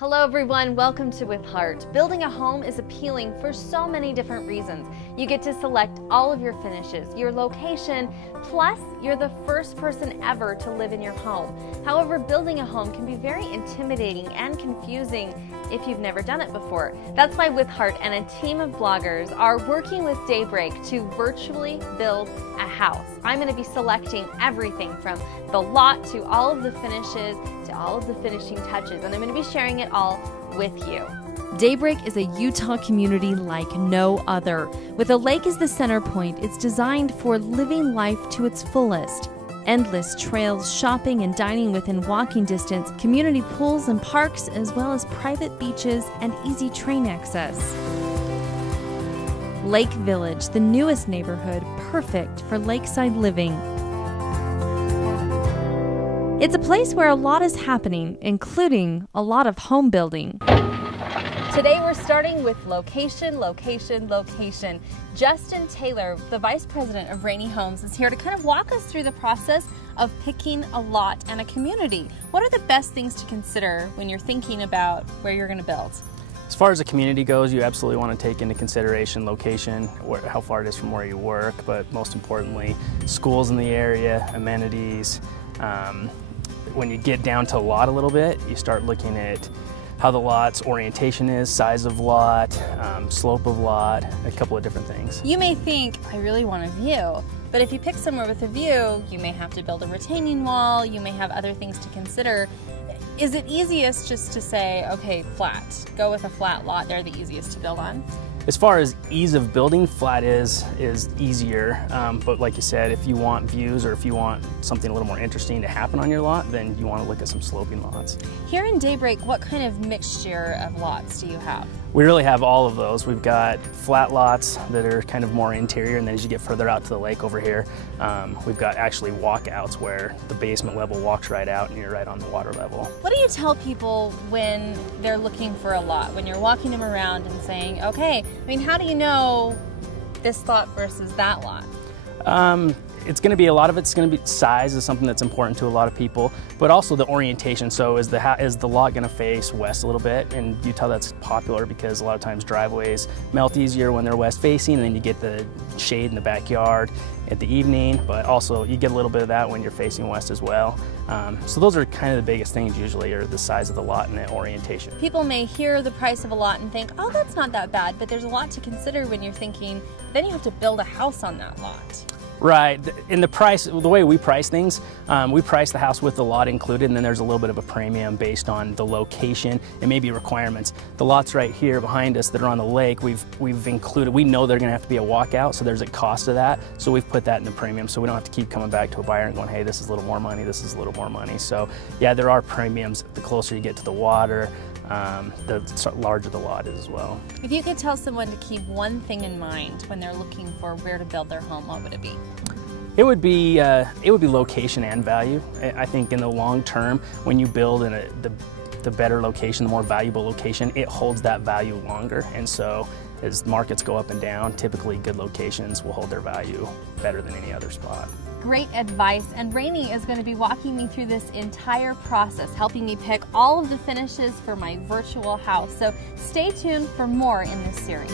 Hello everyone, welcome to withHEART. Building a home is appealing for so many different reasons. You get to select all of your finishes, your location, plus you're the first person ever to live in your home. However, building a home can be very intimidating and confusing if you've never done it before. That's why withHEART and a team of bloggers are working with Daybreak to virtually build a house. I'm going to be selecting everything from the lot to all of the finishes to all of the finishing touches, and I'm going to be sharing it all with you. Daybreak is a Utah community like no other. With a lake as the center point, it's designed for living life to its fullest. Endless trails, shopping and dining within walking distance, community pools and parks, as well as private beaches and easy train access. Lake Village, the newest neighborhood, perfect for lakeside living. It's a place where a lot is happening, including a lot of home building. Today we're starting with location, location, location. Justin Taylor, the Vice President of Rainey Homes, is here to kind of walk us through the process of picking a lot and a community. What are the best things to consider when you're thinking about where you're going to build? As far as the community goes, you absolutely want to take into consideration location, how far it is from where you work, but most importantly, schools in the area, amenities. When you get down to lot a little bit, you start looking at how the lot's orientation is, size of lot, slope of lot, a couple of different things. You may think, I really want a view, but if you pick somewhere with a view, you may have to build a retaining wall, you may have other things to consider. Is it easiest just to say, okay, flat, go with a flat lot, they're the easiest to build on? As far as ease of building, flat is easier, but like you said, if you want views or if you want something a little more interesting to happen on your lot, then you want to look at some sloping lots. Here in Daybreak, what kind of mixture of lots do you have? We really have all of those. We've got flat lots that are kind of more interior, and then as you get further out to the lake over here, we've got actually walkouts where the basement level walks right out and you're right on the water level. What do you tell people when they're looking for a lot, when you're walking them around and saying, okay, I mean, how do you know this lot versus that lot? It's going to be, a lot of it's going to be, size is something that's important to a lot of people, but also the orientation. So is the lot going to face west a little bit? And Utah, that's popular because a lot of times driveways melt easier when they're west facing, and then you get the shade in the backyard at the evening, but also you get a little bit of that when you're facing west as well. So those are kind of the biggest things usually, are the size of the lot and the orientation. People may hear the price of a lot and think, oh, that's not that bad, but there's a lot to consider when you're thinking, then you have to build a house on that lot. Right, in the price, the way we price things, we price the house with the lot included, and then there's a little bit of a premium based on the location and maybe requirements. The lots right here behind us that are on the lake, we've included, we know they're gonna have to be a walkout, so there's a cost to that, so we've put that in the premium, so we don't have to keep coming back to a buyer and going, hey, this is a little more money, this is a little more money. So yeah, there are premiums the closer you get to the water, the larger the lot is as well. If you could tell someone to keep one thing in mind when they're looking for where to build their home, what would it be? It would be location and value. I think in the long term, when you build in the better location, the more valuable location, it holds that value longer. And so as markets go up and down, typically good locations will hold their value better than any other spot. Great advice, and Rainey is going to be walking me through this entire process, helping me pick all of the finishes for my virtual house. So stay tuned for more in this series.